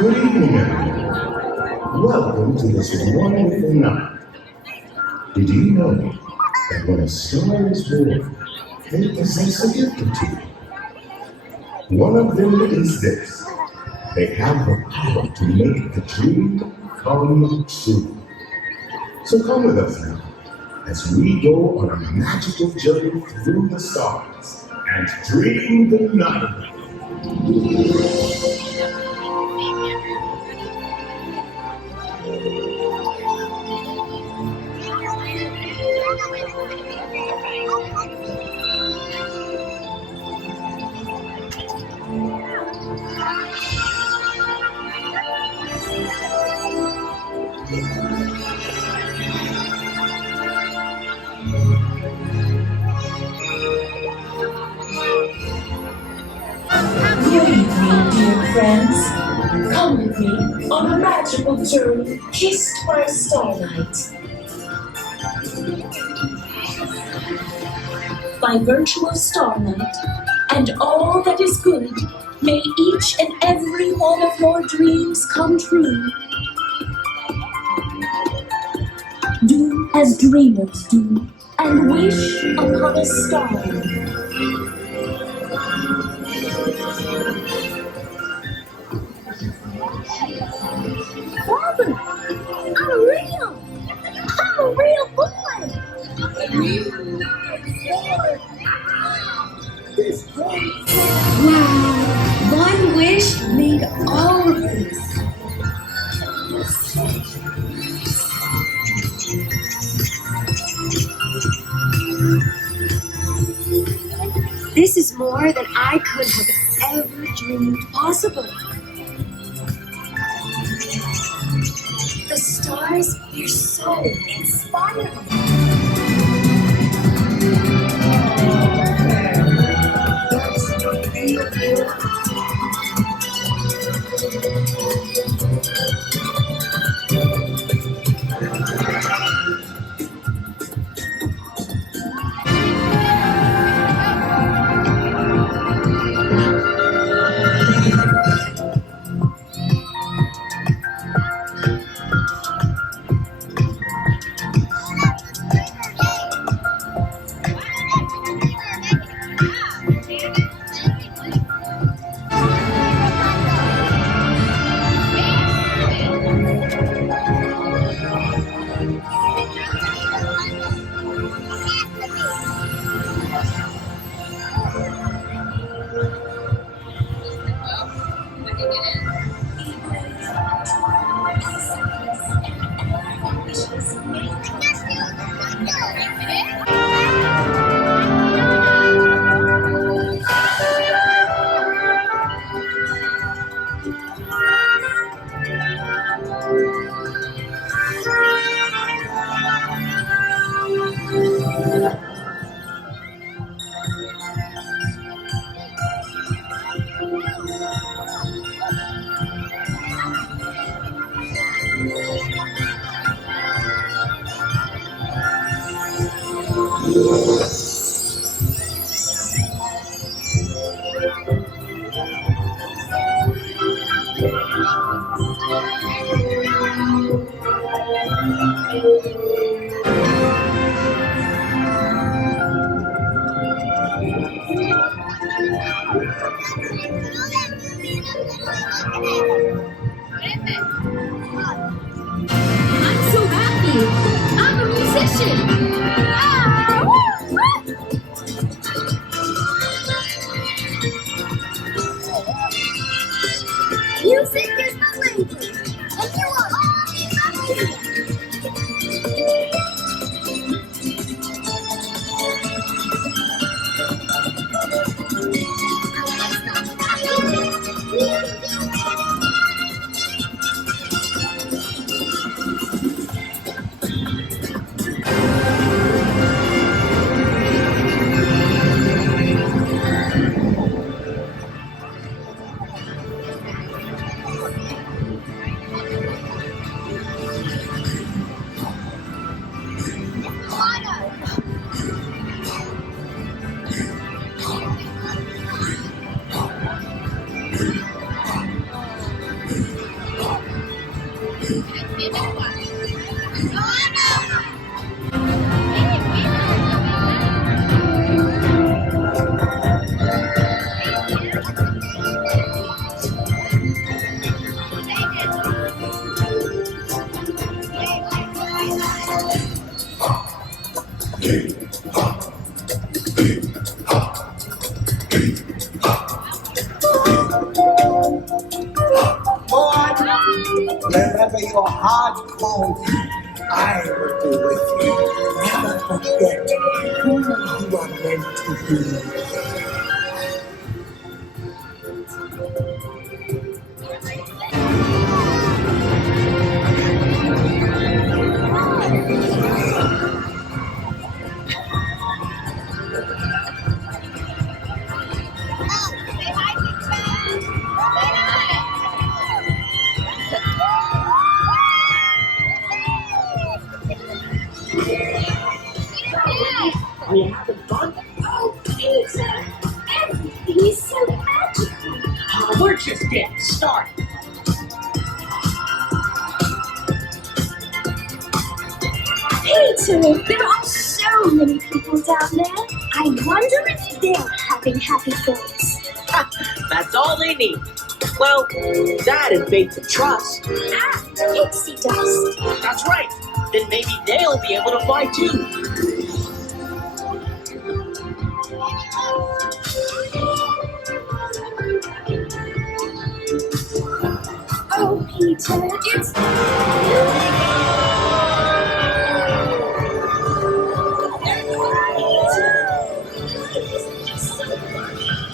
Good evening, everyone. Welcome to this wonderful night. Did you know that when a star is born, they possess a gift or two? One of them is this. They have the power to make the dream come true. So come with us now as we go on a magical journey through the stars and dream the night away. Good evening, dear friends. Come with me on a magical journey kissed by starlight. By virtue of starlight and all that is good, may each and every one of your dreams come true. Do as dreamers do and wish upon a star. Father, I'm a real boy. Wow, one wish made all of this. This is more than I could have ever dreamed possible. The stars are so inspiring. I'm so happy. I'm a musician. Music is my language, and you are all in my music. your heart calls you, I will be with you. Never forget who you are meant to be. Are you having fun? Oh, Peter! Everything is so magical. We're just getting started. Peter, there are so many people down there. I wonder if they're having happy thoughts. That's all they need. Well, that and faith and trust. And pixie dust. That's right. Then maybe they'll be able to fly too. Oh, Peter, it's... Peter! It's just so funny.